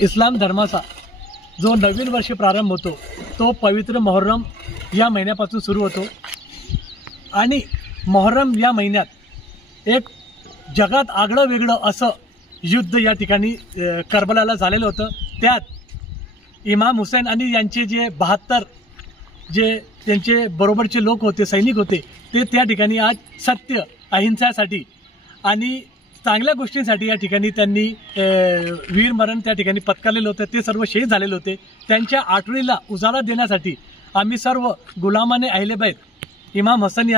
इस्लाम धर्माचा जो नवीन वर्ष प्रारंभ होतो तो पवित्र मोहर्रम या महिन्यापासून सुरू होतो आणि मोहर्रम या महिन्यात एक जगात आगळं वेगळं असं युद्ध या ठिकाणी करबलाला झालेलं होतं। त्यात इमाम हुसैन आणि यांचे जे 72 जे त्यांचे बरोबरचे लोक होते, सैनिक होते, ते त्या ठिकाणी आज सत्य अहिंसासाठी आणि चांगल्या गोष्टींसाठी या ठिकाणी त्यांनी वीरमरण त्या ठिकाणी पत्करलेलं होतं। ते सर्व शहीद झालेले होते। त्यांच्या आठवणीला उजाळा देण्यासाठी आम्ही सर्व गुलामाने अहले बैत इमाम हुसैन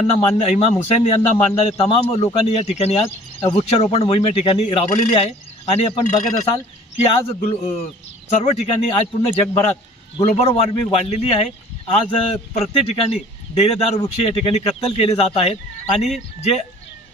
यांना मानणारे तमाम लोकांनी या ठिकाणी आज वृक्षारोपण मोहीम या ठिकाणी राबवलेली आहे। आणि आपण बघत असाल की आज सर्व ठिकाणी आज पूर्ण जगभरात ग्लोबल वॉर्मिंग वाढलेली आहे। आज प्रत्येक ठिकाणी डेरेदार वृक्ष या ठिकाणी कत्तल केले जात आहेत आणि जे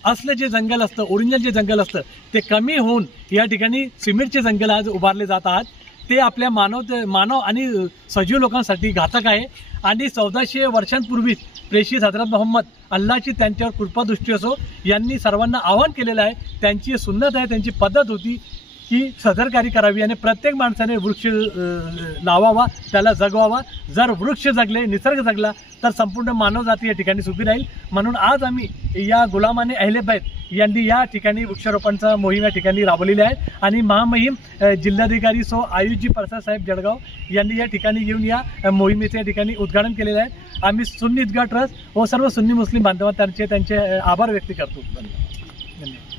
असलं जे जंगल असतं, ओरिजिनल जे जंगल असतं, ते कमी होऊन या ठिकाणी सिमेंटचे जंगल आज उभारले जात आहेत। ते आपल्या मानव आणि सजीव लोकांसाठी घातक आहे। आणि 1400 वर्षांपूर्वीच प्रेषित हजरत मोहम्मद अल्लाची त्यांच्यावर कृपादृष्टी असो यांनी सर्वांना आवाहन केलेलं आहे। त्यांची सुन्नत आहे, त्यांची पद्धत होती की सदरकारी करावी आणि प्रत्येक माणसाने वृक्ष लावावा, त्याला जगवावा। जर वृक्ष जगले, निसर्ग जगला तर संपूर्ण मानवजाती या ठिकाणी सुखी राहील। म्हणून आज आम्ही या गुलामाने अहले बैत यांनी या ठिकाणी वृक्षारोपणचा मोहीम या ठिकाणी राबवलेली आहे आणि महामहिम जिल्हाधिकारी सो आयुषजी प्रसाद साहेब जळगाव यांनी या ठिकाणी येऊन या मोहिमेचे या ठिकाणी उद्घाटन केलेले आहे। आम्ही सुन्नी ईदगाह ट्रस्ट व सर्व सुन्नी मुस्लिम बांधवांना त्यांचे आभार व्यक्त करतो। धन्यवाद।